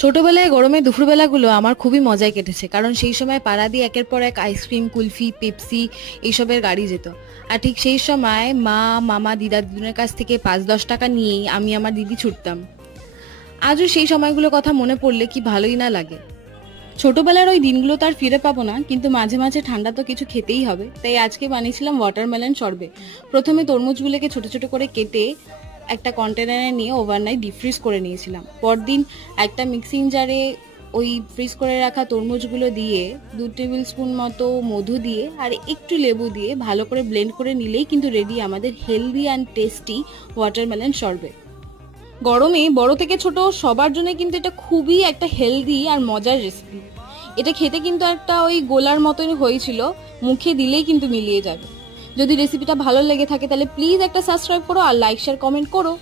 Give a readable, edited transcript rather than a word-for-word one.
ছোটবেলায় গরমে দুপুরবেলাগুলো আমার খুবই মজায় কেটেছে, কারণ সেই সময় পাড়া দিয়ে একের পর এক আইসক্রিম, কুলফি, পেপসি এইসবের গাড়ি যেত। আর ঠিক সেই সময় মা, মামা, দিদা, দিদুনের কাছ থেকে 5-10 টাকা নিয়েই আমি আমার দিদি ছুটতাম। আজও সেই সময়গুলোর কথা মনে পড়লে কি ভালোই না লাগে। ছোটবেলার ওই দিনগুলো তো আর ফিরে পাবো না, কিন্তু মাঝে মাঝে ঠান্ডা তো কিছু খেতেই হবে, তাই আজকে বানিয়েছিলাম ওয়াটারমেলন শরবে। প্রথমে তরমুজগুলোকে ছোট ছোট করে কেটে একটা কন্টেনারে নিয়ে ওভারনাইট ডিপ ফ্রিজ করে নিয়েছিলাম। পরদিন একটা মিক্সিং জারে ওই ফ্রিজ করে রাখা তরমুজগুলো দিয়ে 2 টেবিল স্পুন মতো মধু দিয়ে আর একটু লেবু দিয়ে ভালো করে ব্লেন্ড করে নিলেই কিন্তু রেডি আমাদের হেলদি অ্যান্ড টেস্টি ওয়াটারমেলন শরবে। গরমে বড় থেকে ছোট সবার জন্য কিন্তু এটা খুবই একটা হেলদি আর মজার রেসিপি। এটা খেতে কিন্তু একটা ওই গোলার মতন হয়েছিল, মুখে দিলেই কিন্তু মিলিয়ে যাবে। যদি রেসিপিটা ভালো লেগে থাকে তাহলে প্লিজ একটা সাবস্ক্রাইব করো আর লাইক শেয়ার কমেন্ট করো।